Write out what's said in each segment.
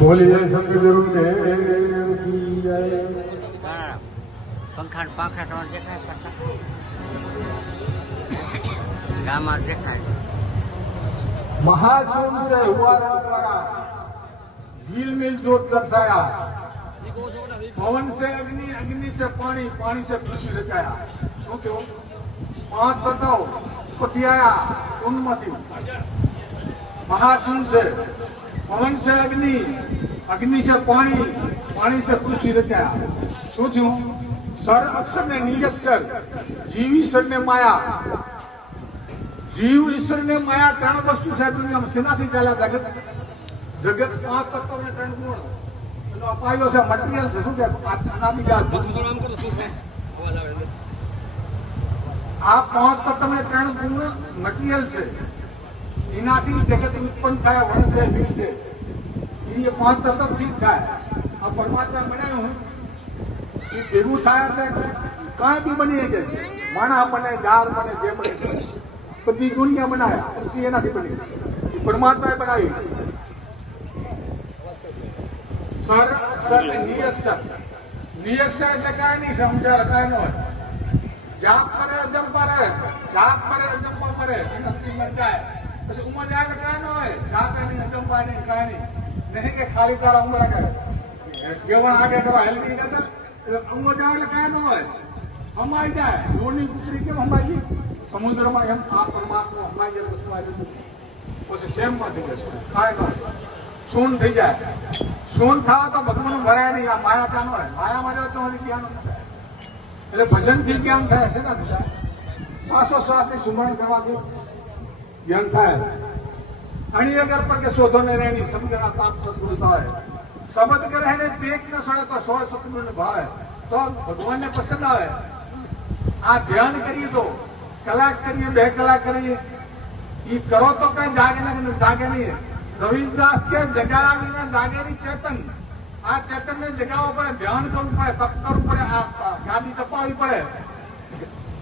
બોલીએ સતગુરુ દેવ કી જય। પંખા પાંખા ત્રણ દેખાય કરતા ગામમાં દેખાય। महासून से हुआ द्वारा झील मिल जोत दर्शाया, पवन से अग्नि, अग्नि से पानी, पानी से पृथ्वी रचाया। શું થયું? પાંચ તત્વ પતિયાયા ઉન્મતિ। महासून से, पवन से अग्नि, अग्नि से पानी, पानी से पृथ्वी रचाया। શું થયું? સર અક્ષર ને નિરક્ષર, જીવ ઈશ્વર ને માયા। जीव ईश्वर ने माया त्रण वस्तु है दुनिया में सेना थी चला जगत जगत पांच तत्व ने त्रण गुण एनो अपायो से मटेरियल से શું કે અનાદિ કાળ આ પાંચ તત્વ ને ત્રણ ગુણ મટીરિયલ છે એનાથી જગત ઉત્પન્ન થાય વણ છે બીજ છે એ પાંચ તત્વ થી થાય। આ પરમાત્મા બનાવ્યું એ ભેગું થાય એટલે કાંઈ બી બની શકે। માણા બને, ઝાડ બને, જે બને બધી દુનિયા બનાવ્યા પછી એનાથી બની પરમાત્માએ બનાવી। સર અક્ષર નિરક્ષર, નિરક્ષર એટલે કાંઈ નહીં સમજાર કાંઈ ન હોય। જાપ કરે અજંપા રહે, જાપ કરે અજંપા કરે નક્કી મર જાય પછી ઉમર જાય એટલે કાંઈ ન હોય। જાપે નહીં, અજંપા નહીં, કાંઈ નહીં કે ખાલી તારા ઉમરા કરે કેવણ આગે કરવા હેલની નજર એટલે ઉમર જાય એટલે કાંઈ ન હોય। હમાઈ જાય લોણની પુત્રી કેમ હમાઈ ગઈ સમુદ્રમાં એમ આ પરમાત્મા હમાઈ જાય પછી સેમમાં થઈ જશે કાંઈ ન શૂન થઈ જાય। શૂન થાય તો ભગવાન ભરાય નહીં। આ માયા ત્યાં ન હોય, માયા માટે તો જ્ઞાન ન થાય એટલે ભજનથી જ્ઞાન થાય છે ને થાય શ્વાસોશ્વાસની સુમરણ કરવાથી જ્ઞાન થાય। અણી અગર પર કે શોધો ને રેણી સમજણા પાપ સદગુરુ થાય। શબ્દ કરે ને પેટ ન સડે તો 100 સદગુરુ ને ભાવે તો ભગવાનને પસંદ આવે। આ ધ્યાન કરીએ તો કલાક કરીએ, 2 કલાક કરીએ એ કરો તો કઈ જાગે ને જાગે નહીં। રવિદાસ કે જગાયા વિના જાગે નહીં ચેતન। આ ચેતન ને જગાવવા પડે, ધ્યાન કરવું પડે, તપ કરવું પડે, આ ગાદી તપાવવી પડે।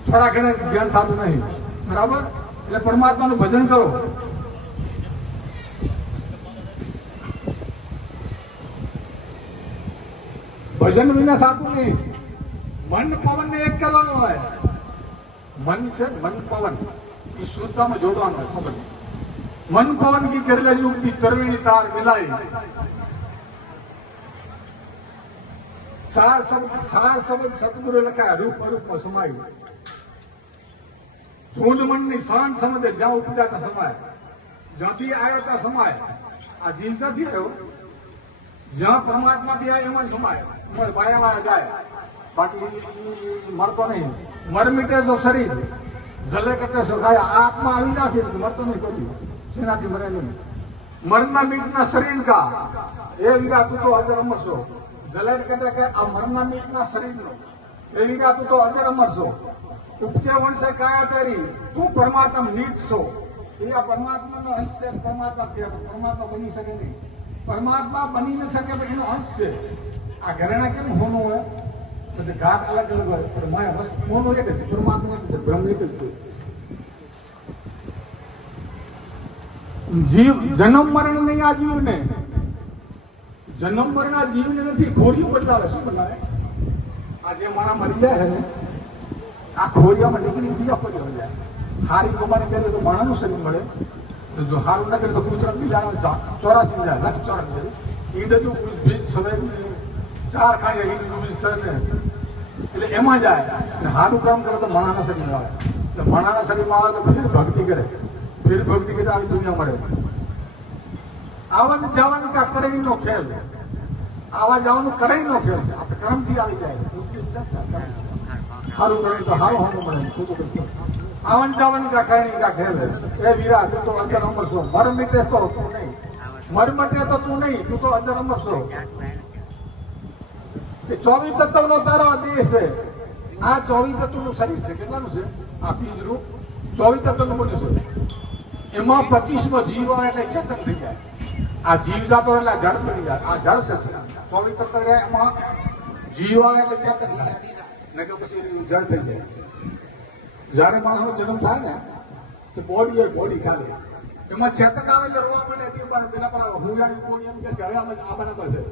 થોડા ઘણા ધ્યાન થતું નહીં બરાબર એટલે પરમાત્માનું ભજન કરો। ભજન વિના થતું નહીં। મન પવન ને એક કરવાનો હોય। मन से मन पवन की शुद्धता में जोड़वाना है समझ। मन पवन की करेला युक्ति तरवेणी तार मिलाई। सार शब्द सतगुरु लखा रूप अरूप में समाई। सूंड मन ની શાન સમજે જ્યાં ઉપજાતા સમાય, જ્યાંથી આયાતા સમાય। આ જીવતાથી આવ્યો જ્યાં પરમાત્માથી આવ્યા એમાં જ સમાય, વાયા વાયા જાય બાકી મરતો નહીં। मर मिटे जो शरीर जले करते सुखाया। आत्मा अविनाशी मरतो नहीं कभी सेना की मरे नहीं। मरना मिटना शरीर का ये वीरा तू तो अजर अमर सो। जले करते के आ मरना मिटना शरीर नो ये वीरा तू तो अजर अमर सो। उपचे वण से काया तेरी तू परमात्मा नीट सो। ये परमात्मा नो अंश से परमात्मा के परमात्मा बनी सके नहीं। परमात्मा बनी न सके पर एनो अंश से आ घरेणा केम होनो है घाट अलग अलग હોય પણ માયા વસ્તુ મોનો એક જ પરમાત્મા છે, બ્રહ્મ એક જ છે। જીવ જન્મ મરણ નહીં આ જીવને, જન્મ મરણ આ જીવને નથી ખોરિયું બદલાવે। શું બદલાવે? આ જે માણા મરી જાય છે ને આ ખોરિયામાં નીકળી બીજા ખોરિયા હોય જાય। હારી કમાણી કરીએ તો માણાનું શરીર મળે, જો હારું ન કરે તો કૂતરા બીજા 84 જાય, લક્ષ 84 જાય। ઈંડતું બીજ સવાય 4 ખાણી ઈંડતું બીજ સર ને એટલે એમાં જાય અને સારું કામ કરે તો માણાના શરીરમાં આવે। એટલે માણાના શરીરમાં આવે તો ફિર ભક્તિ કરે, ફિર ભક્તિ કરે આવી દુનિયા મળે। આવન જવન કા કરણીનો ખેલ, આવા જવાનું કરણીનો ખેલ છે। આપણે કર્મથી આવી જાય સારું કરણી તો સારું સારું મળે। આવન જવન કા કરણી કા ખેલ એ વીરા તું તો અજર અમર છો। મર મિટે તો તું નહીં, મર મટે તો તું નહીં, તું તો અજર અમર છો। 24 તત્વનો તારો દેહ છે। આ 24 તત્વનું શરીર છે। કેટલાનું છે? આ બીજરૂપ 24 તત્વનું બન્યું છે। એમાં 25મો જીવ આવે એટલે ચેતન થઈ જાય। આ જીવ જાતો એટલે જળ બની જાય। આ જળ છે 24 તત્વ રહ્યા એમાં જીવ આવે એટલે ચેતન થાય ને કે પછી જળ થઈ જાય। જયારે માણસનો જન્મ થાય ને તો બોડી હોય, બોડી ખાલી એમાં ચેતન આવે એટલે રોવા માંડે કે પેલા પર હું જાણી કોણ એમ કે હવે આ બરાબર છે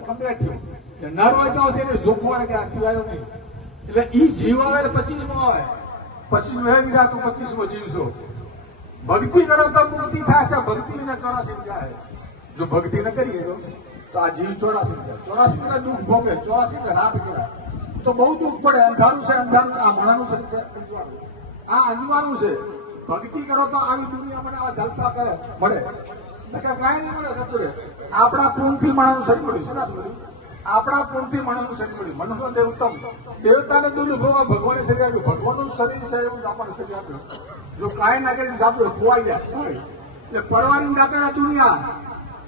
કમ્પ્લીટ થયું ન રોવા જાવ તેને જોખવાડે કે આ સિવાયો નહીં એટલે ઈ જીવ આવે એટલે 25મો આવે 25 હે બીજા તો 25મો જીવશો ભક્તિ કરો તો મુક્તિ થશે ભક્તિ વિના 84 જાય જો ભક્તિ ન કરીએ તો આ જીવ 84 જાય 84 પેલા દુઃખ ભોગે 84 રાત કહેવાય તો બહુ દુઃખ પડે અંધારું છે અંધારું આ ભણાનું છે આ અંજવાળું છે ભક્તિ કરો તો આવી દુનિયા મને આવા જલસા કરે મળે કાંઈ નહીં મળે થતું રહે આપણા પૂનથી માણસનું શરીર મળ્યું છે ને આપણા પૂનથી માણસનું શરીર મળ્યું મનુષ્ય દેવ ઉત્તમ દેવતાને દુર્લભ ભગવાને શરીર આપ્યું ભગવાનનું શરીર છે એવું આપણને શરીર આપ્યું જો કાંઈ ના કરીને જાતું ખોવાઈ જાય એટલે પરવાની જાતે દુનિયા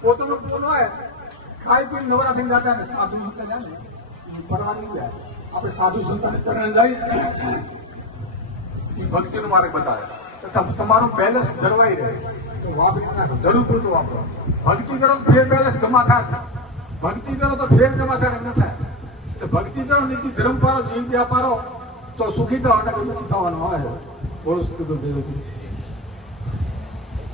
પોતાનો પૂન હોય ખાઈ પીને નવરા થઈને જાતા ને સાધુ સંત જાય ને પરવાની જાય આપણે સાધુ સંતને ચરણ લઈ ભક્તિનો માર્ગ બતાવે તમારું બેલેન્સ જળવાઈ રહે તો વાપરી નાખો જરૂર પૂરતું વાપરો ભક્તિ કરો તો ફેર બેલેન્સ જમા થાય ભક્તિ કરો તો ફેર જમા થાય ન થાય ભક્તિ કરો નીતિ ધર્મ પારો જીવ ત્યાં પારો તો સુખી થવા દુઃખી થવાનું હોય બોલો સુખી તો